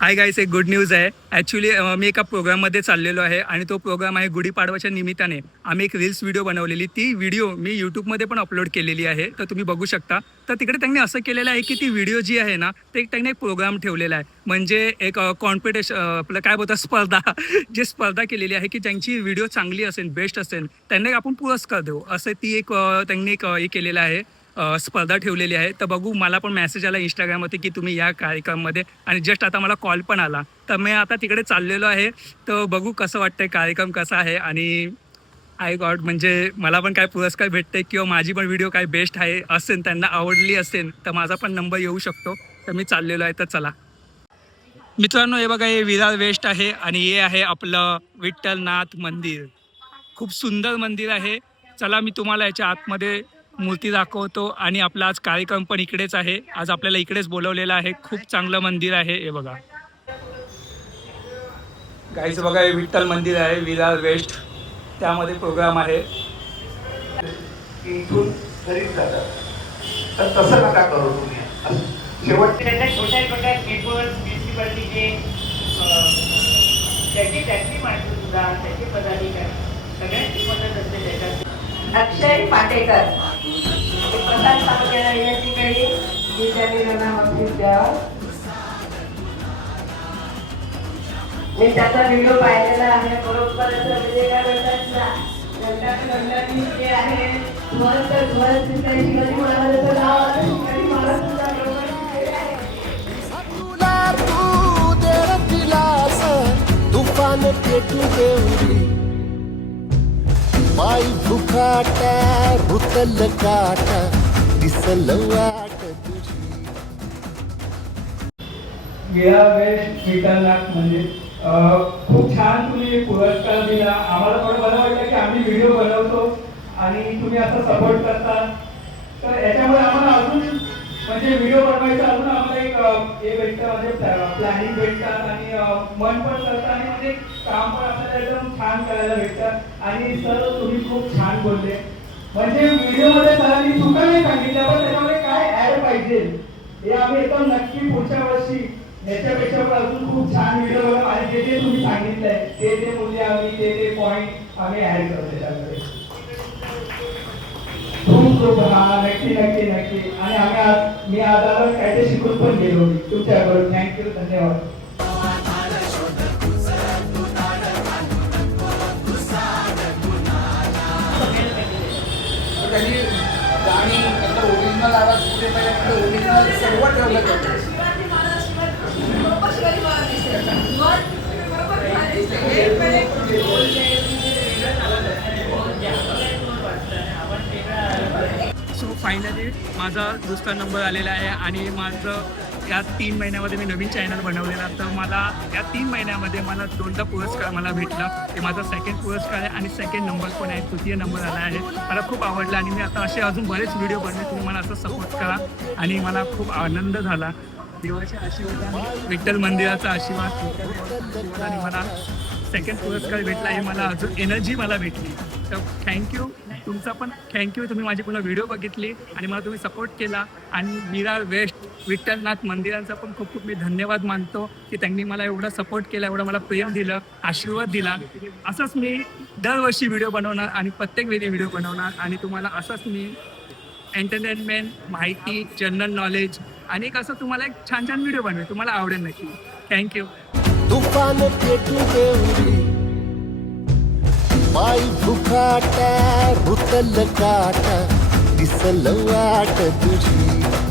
Hi guys, एक good news आहे. Actually मी एका प्रोग्राममध्ये चाललेलो आहे आणि तो प्रोग्राम आहे गुढीपाडवाच्या निमित्ताने आम्ही एक रील्स व्हिडिओ बनवलेली. ती व्हिडिओ मी यूट्यूबमध्ये पण अपलोड केलेली आहे, तर तुम्ही बघू शकता. तर तिकडे त्यांनी असं केलेलं आहे की ती व्हिडिओ जी आहे ना, ते त्यांनी एक प्रोग्राम ठेवलेला आहे. म्हणजे एक कॉम्पिटिशन, आपलं काय बोलतात, स्पर्धा जी स्पर्धा केलेली आहे की ज्यांची व्हिडिओ चांगली असेल, बेस्ट असेल, त्यांना आपण पुरस्कार देऊ, असं ती एक त्यांनी एक हे केलेलं आहे. स्पर्धा ठेवलेली आहे. तर बघू, मला पण मेसेज आला Instagramवरती की तुम्ही या कार्यक्रमामध्ये, आणि जस्ट आता मला कॉल पण आला. तर मी आता तिकडे चाललेलो आहे. तर बघू कसं वाटतंय, कार्यक्रम कसा आहे, आणि आय गॉड, म्हणजे मला पण काय पुरस्कार भेटते किंवा माझी पण व्हिडिओ काय बेस्ट आहे असेल, त्यांना आवडली असेल, तर माझा पण नंबर येऊ शकतो. तर मी चाललेलो आहे. तर चला मित्रांनो, हे बघा, हे विरार वेस्ट आहे आणि हे आहे आपलं विठ्ठलनाथ मंदिर. खूप सुंदर मंदिर आहे. चला, मी तुम्हाला याच्या आतमध्ये मूर्ती दाखवतो, आणि आपला आज कार्यक्रम पण इकडेच आहे. आज आपल्याला इकडेच बोलवलेलं आहे. खूप चांगलं मंदिर आहे. हे बघा गाईस, बघा, हे विठ्ठल मंदिर आहे विरार वेस्ट. त्यामध्ये प्रोग्राम आहे. इथून घरीच जातात. तर तसं नका करू तुम्ही. शेवटच्या छोट्या छोट्या पेपर्स म्युन्सिपाल्टीचे त्याची त्याची माणसं सुद्धा, त्याचे पदाधिकारी सगळ्यांची मदत असते त्याच्यात. अक्षय पाटेकर प्रसाद तालुक्याला येण्याची काही मी त्यांनी त्यांना बक्षीस द्यावं. मी त्याचा व्हिडिओ पाहिलेला आहे. बरोबर असं म्हणजे काय म्हणतात ना, गंडाची जे आहे ध्वस्त शिवाजी महाराजांचं नाव आहे. शिवाजी महाराज सुद्धा बरोबर तुफान पेटू देवरी माई भुखाटा रुतल काटा दिसल वाट तुझी. विरार वेस्ट विठ्ठलनाथ मंदिर, खूप छान तुम्ही पुरस्कार दिला. आम्हाला पण बरं वाटलं की आम्ही व्हिडिओ बनवतो आणि तुम्ही असं सपोर्ट करता. तर याच्यामुळे आम्हाला अजून म्हणजे व्हिडिओ बनवायचं अजून आम्हाला एक हे भेटतं, म्हणजे प्लॅनिंग भेटतात, आणि मन पण करतं, आणि म्हणजे काम पण आपल्याला एकदम छान करायला भेटतं. आणि सर, तुम्ही खूप छान बोलले. म्हणजे व्हिडिओमध्ये सरांनी चुका नाही सांगितल्या, पण त्याच्यामध्ये काय ऍड पाहिजे हे आम्ही एकदम नक्की पुढच्या वर्षी याच्यापेक्षा पण अजून खूप छान व्हिडिओ बनवू. आणि जे जे तुम्ही सांगितलंय ते मूल्य आम्ही, ते पॉईंट आम्ही ऍड करतो त्याच्यामध्ये. खूप हा, नक्की नक्की नक्की. आणि मी आज काय ते शिकून पण गेलो तुमच्याबरोबर. थँक्यू, धन्यवाद. त्यांनी गाणी नंतर ओरिजिनल आवाज पुढे पाहिजे, ओरिजिनल सर्व ठेवलं जातं. सो फायनली माझा दुसरा नंबर आलेला आहे, आणि माझं या 3 महिन्यामध्ये मी नवीन चॅनल बनवलेला. तर मला या 3 महिन्यामध्ये मला 2दा पुरस्कार मला भेटला. ते माझा सेकंड पुरस्कार आहे, आणि सेकंड नंबर पण आहे, तृतीय नंबर आला आहे. मला खूप आवडलं, आणि मी आता असे अजून बरेच व्हिडिओ बनवे. तुम्ही मला असं सपोर्ट करा, आणि मला खूप आनंद झाला. देवाच्या आशीर्वादाने, विठ्ठल मंदिराचा आशीर्वाद, आणि मला सेकंड पुरस्कार भेटला. हे मला अजून एनर्जी मला भेटली. तर थँक्यू, तुमचा पण थँक्यू. तुम्ही माझी पुन्हा व्हिडिओ बघितली आणि मला तुम्ही सपोर्ट केला. आणि विरार वेस्ट विठ्ठलनाथ मंदिरांचा पण खूप खूप मी धन्यवाद मानतो की त्यांनी मला एवढा सपोर्ट केला, एवढं मला प्रेम दिलं, आशीर्वाद दिला. असंच मी दरवर्षी व्हिडिओ बनवणार, आणि प्रत्येक वेळी व्हिडिओ बनवणार, आणि तुम्हाला असंच मी एंटरटेनमेंट, माहिती, जनरल नॉलेज, आणि एक असं तुम्हाला एक छान छान व्हिडिओ बनवेल. तुम्हाला आवडेल नक्की. थँक्यू. तुफान पेटू देवरी माई भुखाटा रुतल काटा दिसल वाट तुझी.